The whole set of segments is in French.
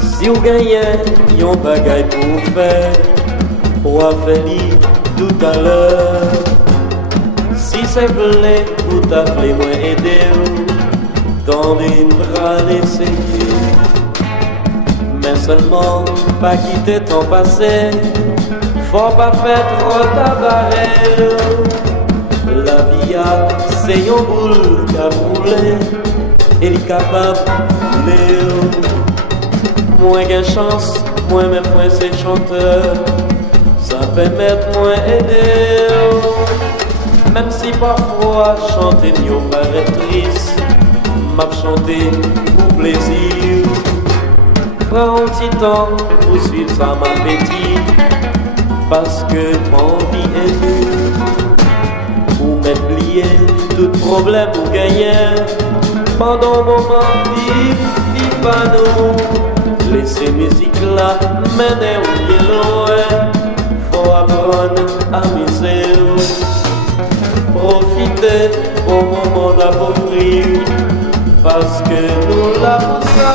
Si vous gagnez, yon bagay pour faire, ou a fait tout à l'heure. Si c'est vrai, vous t'appelez moi aider, dans des bras l'essayer. Mais seulement, pas quitter ton passé, faut pas faire trop tabaret. La vie c'est yon boule qui a brûlé, et il est capable de moins gain chance, moi-même moins c'est chanteur, ça permet moins aider. Même si parfois chanter mieux paraît triste, m'a chanté pour plaisir. Prends un petit temps pour suivre ça m'appétit, parce que mon vie est dure. Pour m'oublier tout problème ou gagner, pendant un moment vive pas nous. Laissez musique là, mener au bien loin, faut apprendre à miser. Profitez au moment d'appauvrir, parce que nous l'avons ça.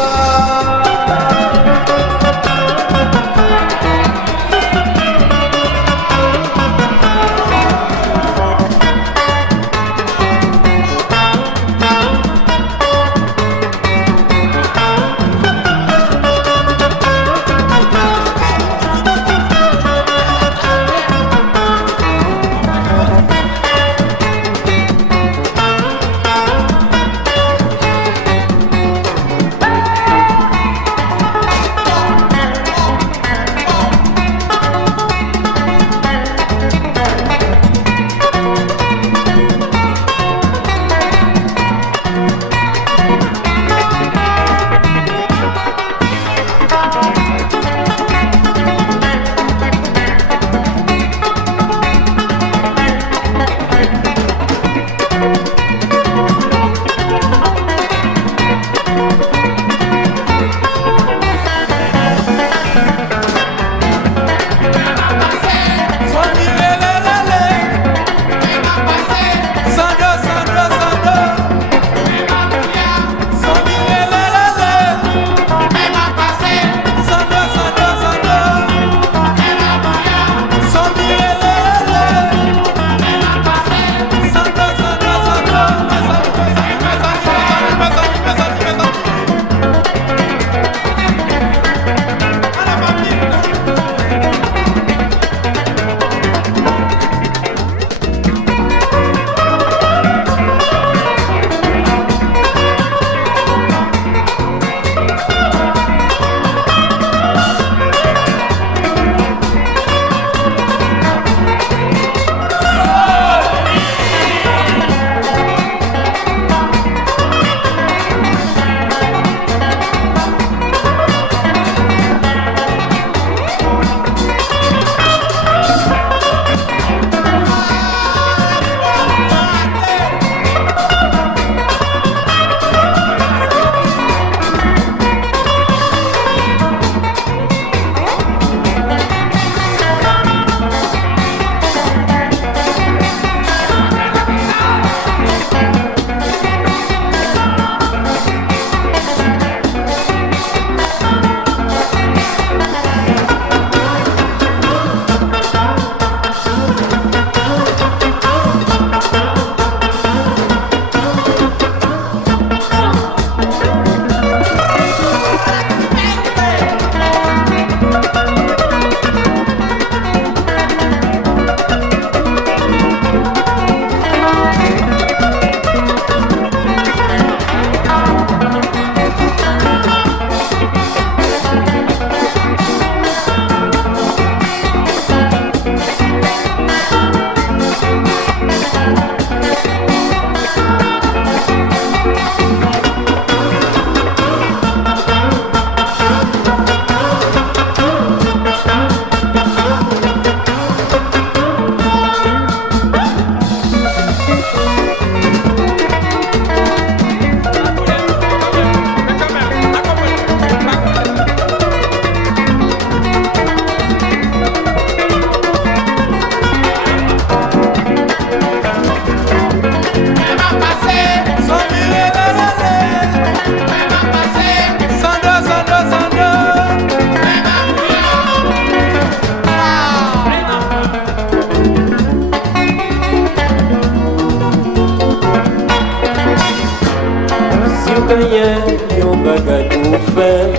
gagné yon bagay pour faire.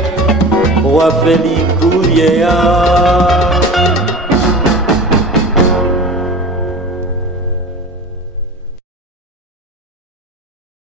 Ou a fait li kouye a.